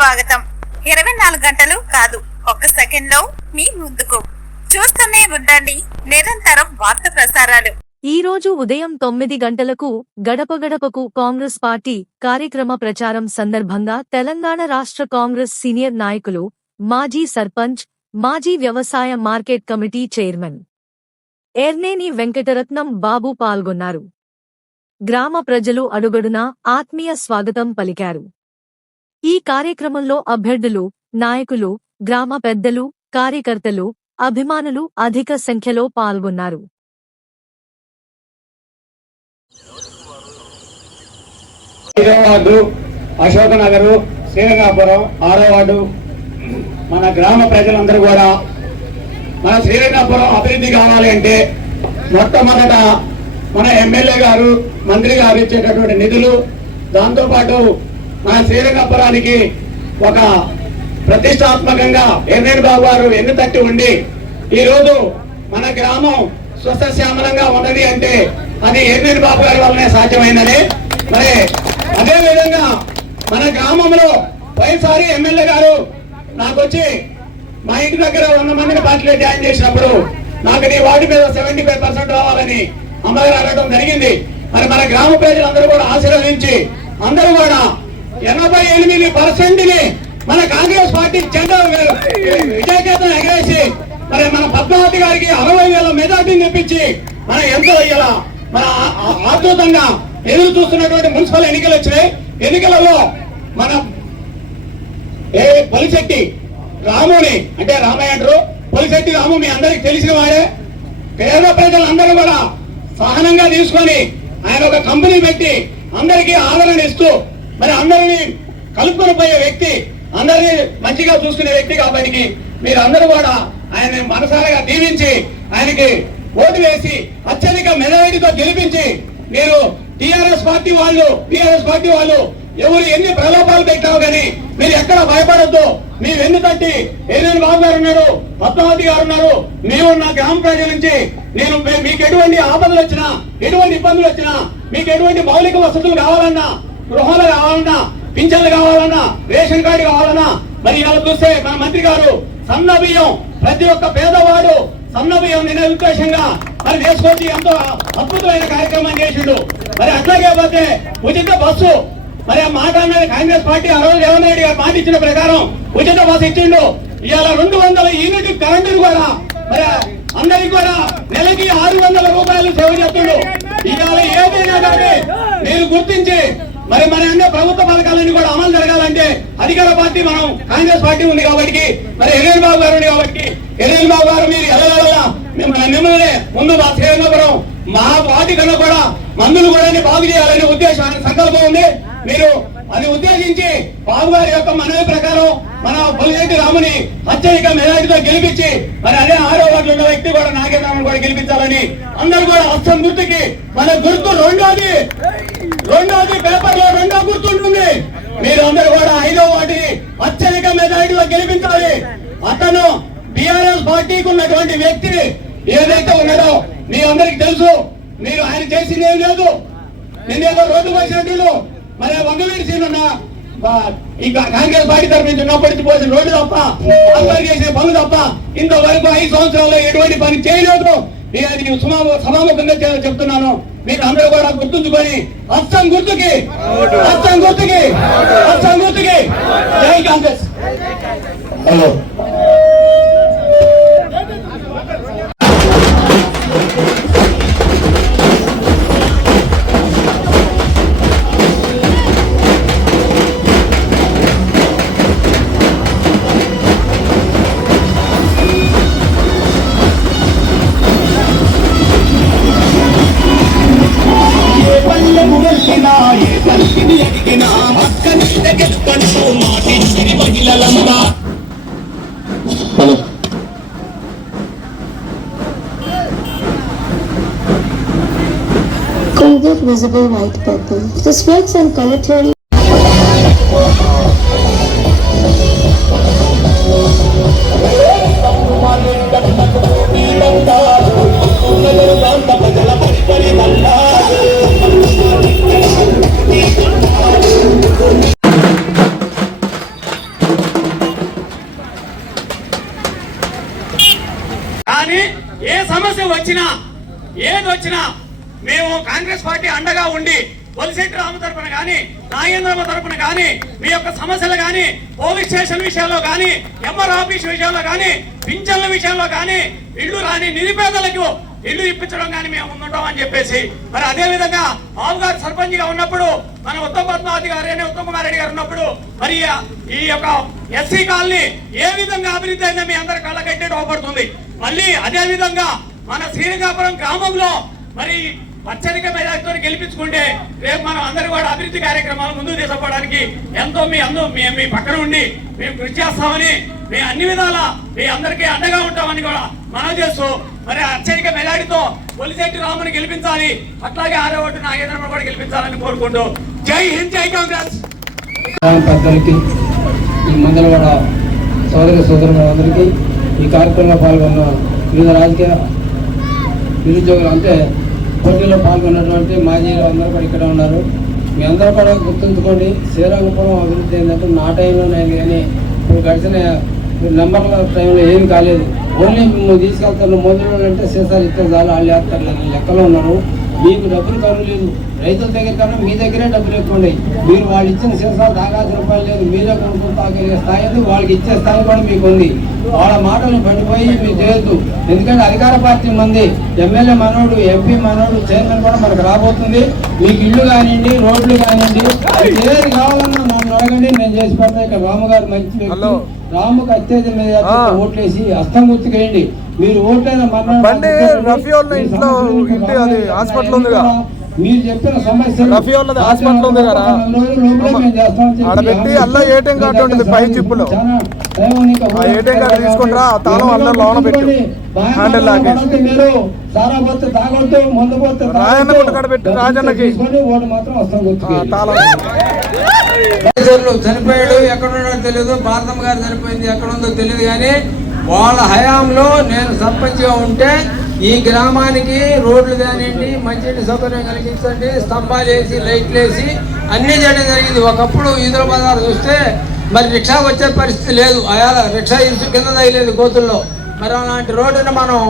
స్వాగతం. 24 గంటలు కాదు, ఒక్క సెకండ్ లో మీ ముందుకు. చూస్తూనే ఉండండి నిరంతరం వార్త ప్రసారాలు. ఈ రోజు ఉదయం 9 గంటలకు గడప గడపకు కాంగ్రెస్ పార్టీ కార్యక్రమ ప్రచారం సందర్భంగా తెలంగాణ రాష్ట్ర కాంగ్రెస్ సీనియర్ నాయకులు, మాజీ సర్పంచ్, మాజీ వ్యవసాయ market committee chairman Erneni Venkataratnam Babu పాల్గొన్నారు. గ్రామ ప్రజలు అడుగడునా ఆత్మీయ స్వాగతం పలికారు. ఈ కార్యక్రమంలో అభ్యర్థులు, నాయకులు, గ్రామ పెద్దలు, కార్యకర్తలు, అభిమానులు అధిక సంఖ్యలో పాల్గొన్నారు. వార్డు అశోక్ నగర్, శ్రీరంగాపురం 6వ వార్డు మన గ్రామ ప్రజలందరూ కూడా మన శ్రీరంగాపురం అభివృద్ధి కావాలి అంటే మొట్టమొదట మన ఎమ్మెల్యే గారు, మంత్రి గారు ఇచ్చేటటువంటి నిధులు, దాంతోపాటు మన శ్రీరంగాపురానికి ఒక ప్రతిష్టాత్మకంగా ఎర్నేని బాబు గారు ఎన్ను తట్టి ఉండి ఈరోజు మన గ్రామం స్వస్థశ్యామలంగా ఉన్నది అంటే అది ఎర్నేని బాబు గారి వల్లనే సాధ్యమైనది. మరి అదే విధంగా మన గ్రామంలో పోయినసారి ఎమ్మెల్యే గారు నాకు వచ్చి మా ఇంటి దగ్గర 100 మందిని పార్టీలో జాయిన్ చేసినప్పుడు నాకు నీ వార్డు మీద 75% రావాలని అమ్మగారు అడగడం జరిగింది. మరి మన గ్రామ ప్రజలందరూ కూడా ఆశీర్వదించి అందరూ కూడా 88% మన కాంగ్రెస్ పార్టీ జెండా విజయకేతనం ఎగరేసి మరి మన పద్మావతి గారికి 60,000 మెజార్టీని తెప్పించి మన ఎంతో ఇలా మన ఆతృతంగా ఎదురు చూస్తున్నటువంటి మున్సిపల్ ఎన్నికలు వచ్చినాయి. ఎన్నికలలో మన పొలిశెట్టి రాముని అంటే రామయ్య అంటారు, పొలిశెట్టి రాము మీ అందరికి తెలిసిన వాడే. పేద ప్రజలందరూ కూడా సహనంగా తీసుకొని ఆయన ఒక కంపెనీ పెట్టి అందరికీ ఆదరణ ఇస్తూ మరి అందరినీ కలుపుకొని పోయే వ్యక్తి, అందరినీ మంచిగా చూసుకునే వ్యక్తి కాబట్టి మీరు అందరూ కూడా ఆయన మనసారా దీవించి ఆయనకి ఓటు వేసి అత్యధిక మెజారిటీతో గెలిపించి మీరు టీఆర్ఎస్ పార్టీ వాళ్ళు ఎవరు ఎన్ని ప్రలోభాలు పెట్టావు కానీ మీరు ఎక్కడ భయపడద్దు. మీ వెన్ను తట్టి ఎర్నేని బాబు గారు ఉన్నారు, పద్మావతి గారు ఉన్నారు, మేము నా గ్రామ ప్రజల నుంచి నేను మీకు ఎటువంటి ఆపదలు వచ్చినా, ఎటువంటి ఇబ్బందులు వచ్చినా, మీకు ఎటువంటి మౌలిక వసతులు కావాలన్నా, గృహాలు కావాలన్నా, పింఛన్లు కావాలన్నా, రేషన్ కార్డు కావాలన్నా, మరి ఇలా చూస్తే మన మంత్రి గారు సన్న బియ్యం ప్రతి ఒక్క పేదవాడు సన్న బియ్యం నిన్న ఉద్దేశంగా మరి తీసుకొచ్చి ఎంతో అద్భుతమైన కార్యక్రమం చేసిండు. మరి అట్లాగే పోతే ఉచిత బస్సు మరి ఆ మాట అన్నది కాంగ్రెస్ పార్టీ ఆ రోజు రేవంత్ రెడ్డి గారు మాట ఇచ్చిన ప్రకారం ఉచిత బస్సు ఇచ్చిండు. ఇవాళ 200 యూనిట్ కరెంటు కూడా మరి అందరికి కూడా నెలకి 600 రూపాయలు సేవ చేస్తుండు. ఇవాళ ఏదైనా కానీ మీరు గుర్తించి మరి మన అన్ని ప్రభుత్వ పథకాలన్నీ కూడా అమలు జరగాలంటే అధికార పార్టీ మనం కాంగ్రెస్ పార్టీ ఉంది కాబట్టి మరి ఎర్నేని బాబు గారు ఉంది కాబట్టి ఎర్నేని బాబు గారు మీరు ఎలా మిమ్మల్ని ముందు మా శ్రీరంగపురం మా పార్టీ కన్నా కూడా మందులు కూడా బాగు చేయాలనే ఉద్దేశం సంకల్పం ఉంది. మీరు అది ఉద్దేశించి బాబు గారి యొక్క మనవి ప్రకారం మన పొలిశెట్టి రాముని అత్యధిక మెజారిటీతో గెలిపించి మరి అదే 6వ వార్డులో ఉన్న వ్యక్తి కూడా నాగేంద్రరావుని కూడా గెలిపించాలని అందరూ కూడా హస్తం గుర్తుకి మన గుర్తు రెండోది పేపర్ లో 2వ గుర్తు ఉంటుంది. మీరు అందరూ కూడా 5వ వార్డుని అత్యధిక మెజారిటీతో గెలిపించాలి. అతను టిఆర్ఎస్ పార్టీకి ఉన్నటువంటి వ్యక్తి ఏదైతే ఉన్నదో మీ అందరికి తెలుసు. మీరు ఆయన చేసింది ఏం లేదు. నిన్నేదో రోడ్డు పోసినట్టు మరి వంగవీడి సీనున్న ఇంకా కాంగ్రెస్ పార్టీ తరఫు ఉన్నప్పటికీ పోసిన రోడ్డు తప్ప, అందరు చేసిన పనులు తప్ప ఇంతవరకు 5 సంవత్సరాల్లో ఎటువంటి పని చేయలేదు. నేను సమాముఖంగా చెప్తున్నాను. మీరు అందరూ కూడా గుర్తుంచుకొని హస్తం గుర్తుకి జై Congress. Hello Colgate Visible White Purple. This works on color theory. మేము కాంగ్రెస్ పార్టీ అండగా ఉండి పొలిశెట్టి రాము తరపున కానీ నాగేంద్రమ్మ తరపున కానీ మీ యొక్క సమస్యలు కానీ పోలీస్ స్టేషన్ విషయంలో కానీ ఎంఆర్ ఆఫీస్ విషయంలో కానీ పింఛన్ల విషయంలో కానీ ఇల్లు రాని నిరుపేదలకు ఇల్లు ఇప్పించడం కానీ మేము ముందుంటాం అని చెప్పేసి మరి అదే విధంగా బాబు గారు సర్పంచ్ గా ఉన్నప్పుడు మన ఉత్తమ్ పద్మావతి గారు ఉత్తమ్ కుమార్ రెడ్డి గారు ఉన్నప్పుడు మరి ఈ యొక్క ఎస్సీ కాలనీ ఏ విధంగా అభివృద్ధి అయిందో మీ అందరి కళ్ళకట్టే అవపడుతుంది. మళ్ళీ అదే విధంగా మన శ్రీరంగాపురం గ్రామంలో మరి అత్యధిక మెజార్టీతో గెలిపించుకుంటే రేపు మనం అందరూ కూడా అభివృద్ధి కార్యక్రమాలు ముందుకు తీసుకుపోవడానికి ఎంతో మీ పక్కన ఉండి మేము కృషి చేస్తామని మేము అన్ని విధాలా మీ అందరికీ అండగా ఉంటామని కూడా మనం చేస్తూ మరి అత్యధిక మెజార్టీతో పొలిశెట్టి రాముని గెలిపించాలి, అట్లాగే 6వ ఓటు నాగేంద్రమ్మ కూడా గెలిపించాలని కోరుకుంటూ జై హింద్, జై కాంగ్రెస్. పెద్దలకి మందలవాడ సోదరి సోదరులందరికీ ఈ కార్యక్రమంలో పాల్గొన్న వివిధ రాజకీయ నిరుద్యోగులు అంటే పోటీలో పాల్గొన్నటువంటి మాజీలు అందరూ కూడా ఇక్కడ ఉన్నారు. మీ అందరూ కూడా గుర్తుంచుకోండి, శ్రీరంగపురం అభివృద్ధి ఏంటంటే నా టైంలో నేను కానీ ఇప్పుడు గడిచిన నెంబర్ల టైంలో ఏం కాలేదు. ఓన్లీ తీసుకెళ్తాను మొదలు అంటే సీసాలు ఇస్తే చాలు వాళ్ళు వేస్తారు లెక్కలో ఉన్నారు. మీకు డబ్బులు కరువు లేదు, రైతుల దగ్గర కన్నా మీ దగ్గరే డబ్బులు ఎక్కువ ఉన్నాయి. మీరు వాళ్ళు ఇచ్చిన సీసాలు తాగాల్సిన రూపాయలు లేదు, మీరే కొనుక్కొని తాగలిగే స్థాయి ఉంది, వాళ్ళకి ఇచ్చే స్థాయి కూడా మీకు ఉంది. వాళ్ళ మాటలను పడిపోయి మీరు చేయొద్దు. ఎందుకంటే అధికార పార్టీ మంది ఎమ్మెల్యే మనోడు, ఎంపీ మనోడు, చైర్మన్ కూడా మనకు రాబోతుంది. మీకు ఇల్లు కానివ్వండి, రోడ్లు కానివ్వండి, ఏది కావాలన్నా నన్ను అడగండి, నేను చేసి పెడతా. ఇక్కడ రాము గారు మంచి వ్యక్తి, రాముకు అత్యధిక మీద ఓట్లేసి హస్తం గుర్తుకేయండి. మీరు ఓట్లైన మీరు చెప్పిన సమస్యలు పెట్టి అల్లా ఏటీఎం కార్డు ఉంటుంది పై చిప్పులో ఏటీఎం కార్డు తీసుకుంటారా తాళం అల్ల లోన పెట్టి హ్యాండిల్ లాగేసి మీరు సారా పోతే తాగొద్దు, మందు పోతే రాజన్న కొట్టు పెట్టి రాజన్నకి ఓటు మాత్రం హస్తం గుర్తుకేయండి. తాళం చనిపోయాడు, ఎక్కడున్నాడో తెలియదు, భారతమ్మ గారు చనిపోయింది ఎక్కడుందో తెలియదు. కానీ వాళ్ళ హయాంలో నేను సర్పంచ్గా ఉంటే ఈ గ్రామానికి రోడ్లు కానివ్వండి, మంచినీటి సౌకర్యం కలిగించండి, స్తంభాలు వేసి లైట్లు వేసి అన్నీ చేయడం జరిగింది. ఒకప్పుడు ఈదుల బజార్ చూస్తే మరి రిక్షా వచ్చే పరిస్థితి లేదు, అయాల రిక్షా ఇరుసు కింద తగిలేదు గోతుల్లో. మరి అలాంటి రోడ్డును మనం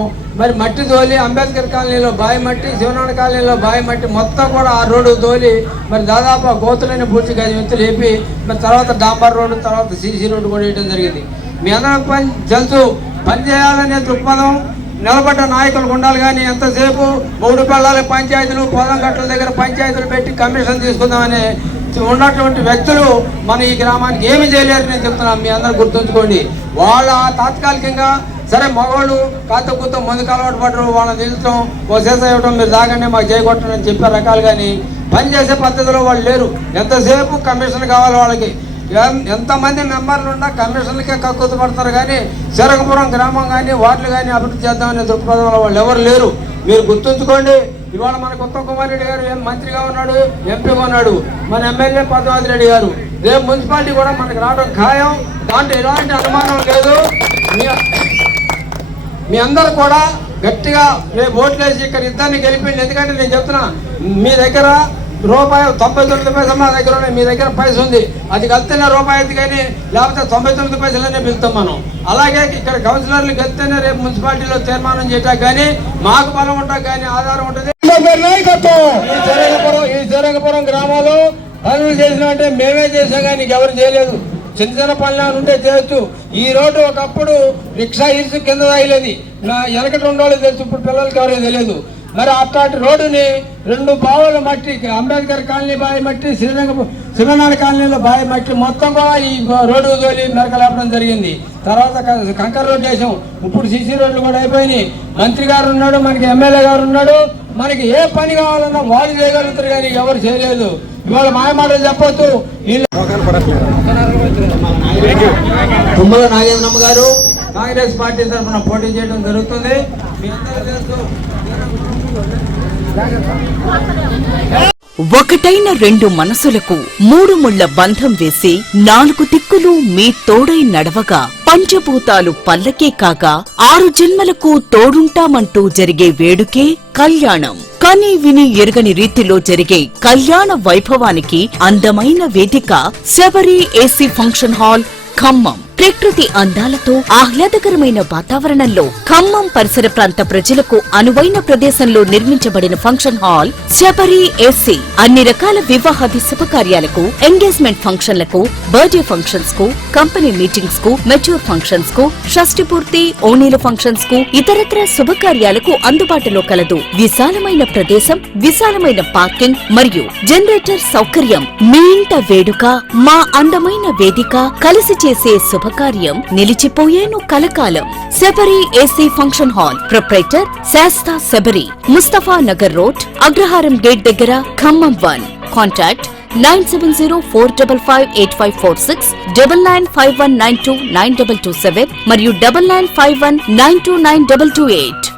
మరి మట్టి తోలి అంబేద్కర్ కాలనీలో బాయి మట్టి, శివనారాయణ కాలనీలో బాయి మట్టి మొత్తం కూడా ఆ రోడ్డు తోలి మరి దాదాపు ఆ గోతులైన పూర్తి 5 ఎత్తులు వేపి మరి తర్వాత డాంబర్ రోడ్డు, తర్వాత సీసీ రోడ్డు కూడా వేయడం జరిగింది. మీ అందరికి తెలుసు, పని చేయాలనే దృక్పథం నిలబడ్డ నాయకులకు ఉండాలి. కానీ ఎంతసేపు 3 పళ్ళాల పంచాయతీలు, పొలం గట్ల దగ్గర పంచాయతీలు పెట్టి కమిషన్ తీసుకుందామని ఉన్నటువంటి వ్యక్తులు మన ఈ గ్రామానికి ఏమి చేయలేరు నేను చెప్తున్నాను. మీ అందరూ గుర్తుంచుకోండి. వాళ్ళ తాత్కాలికంగా సరే మగవాళ్ళు కాతకూత ముందుకు అలవాటు పడరు, వాళ్ళని నిలుస్తాం, ఓ సీసా ఇవ్వడం, మీరు తాగండి మాకు చేయగొట్టండి అని చెప్పే రకాలు. కానీ పనిచేసే పద్ధతిలో వాళ్ళు లేరు. ఎంతసేపు కమిషన్ కావాలి వాళ్ళకి. ఎంతమంది మెంబర్లు ఉన్నా కమిషన్లకే కక్కుతు పడతారు. కానీ శ్రీరంగపురం గ్రామం కానీ వార్డులు కానీ అభివృద్ధి చేద్దామనే దృక్పథంలో వాళ్ళు ఎవరు లేరు. మీరు గుర్తుంచుకోండి. ఇవాళ మనకు ఉత్తమ్ కుమార్ రెడ్డి గారు మంత్రిగా ఉన్నాడు, ఎంపీగా ఉన్నాడు, మన ఎమ్మెల్యే పద్మావతి రెడ్డి గారు. రేపు మున్సిపాలిటీ కూడా మనకు రావడం ఖాయం, దాంట్లో ఎలాంటి అనుమానం లేదు. మీ అందరూ కూడా గట్టిగా రేపు ఓట్లేసి ఇక్కడ ఇద్దరిని గెలిపిండి. ఎందుకంటే నేను చెప్తున్నా, మీ దగ్గర రూపాయి 99 పైసలు మా దగ్గర ఉన్నాయి, మీ దగ్గర పైస ఉంది, అది కలిస్తేనే రూపాయి అయితే కానీ లేకపోతే 99 పైసలనే పిలుస్తాం మనం. అలాగే ఇక్కడ కౌన్సిలర్లు కలిస్తేనే రేపు మున్సిపాలిటీలో తీర్మానం చేయటానికి కానీ మాకు బలం ఉంటాం కానీ ఆధారం ఉంటుంది. ఈ శ్రీరంగపురం గ్రామంలో పనులు చేసినామంటే మేమే చేసాం కానీ ఎవరు చేయలేదు. చిన్న చిన్న పనులు ఉంటే చేయొచ్చు. ఈ రోడ్డు ఒకప్పుడు రిక్షా ఇరుసు కింద తగిలేది, నా వెనకటి ఉండోళ్ళు తెలుసు, ఇప్పుడు పిల్లలకి ఎవరికి తెలియదు. మరి అట్లాంటి రోడ్డుని 2 బావుల మట్టి, అంబేద్కర్ కాలనీ బాయి మట్టి, శివనారాయణ కాలనీలో బాయి మట్టి మొత్తం కూడా ఈ రోడ్డు తోలి మెరకలేపడం జరిగింది. తర్వాత కంకర రోడ్డు వేసాం. ఇప్పుడు సీసీ రోడ్లు కూడా అయిపోయినాయి. మంత్రి గారు ఉన్నాడు, మనకి ఎమ్మెల్యే గారు ఉన్నాడు. మనకి ఏ పని కావాలన్నా వాళ్ళు చేయగలుగుతారు కానీ ఎవరు చేయలేదు. ఇవాళ మాయమాటలు చెప్పొద్దు. తుమ్మల నాగేంద్రమ్మ గారు కాంగ్రెస్ పార్టీ తరఫున పోటీ చేయడం జరుగుతుంది. మీ అందరూ తెలుసు. ఒకటైన 2 మనసులకు 3 ముళ్ల బంధం వేసి 4 దిక్కులు మీ తోడై నడవగా పంచభూతాలు పల్లకే కాగా 6 జన్మలకు తోడుంటామంటూ జరిగే వేడుకే కళ్యాణం. కని విని ఎరుగని రీతిలో జరిగే కళ్యాణ వైభవానికి అందమైన వేదిక Sabari AC function hall Khammam. ప్రకృతి అందాలతో ఆహ్లాదకరమైన వాతావరణంలో ఖమ్మం పరిసర ప్రాంత ప్రజలకు అనువైన ప్రదేశంలో నిర్మించబడిన ఫంక్షన్ హాల్ శబరి ఏసీ. అన్ని రకాల వివాహాది శుభకార్యాలకు, ఎంగేజ్మెంట్ ఫంక్షన్లకు, బర్త్డే ఫంక్షన్స్ కు, కంపెనీ మీటింగ్స్ కు, మెచ్యూర్ ఫంక్షన్స్ కు, షష్ఠి పూర్తి, ఓణీల ఫంక్షన్స్ కు, ఇతరత్ర శుభకార్యాలకు అందుబాటులో కలదు. విశాలమైన ప్రదేశం, విశాలమైన పార్కింగ్ మరియు జనరేటర్ సౌకర్యం. మీ ఇంట వేడుక, మా అందమైన వేదిక, కలిసి చేసే శుభకార్యం నిలిచిపోయేను కలకాలం. Sabari AC function hall. Proprietor Sastha Sabari, Mustafa Nagar road, Agraharam gate దగ్గర, ఖమ్మం 1. కాంటాక్ట్ 9704558546, 9951929227 మరియు 9951929228.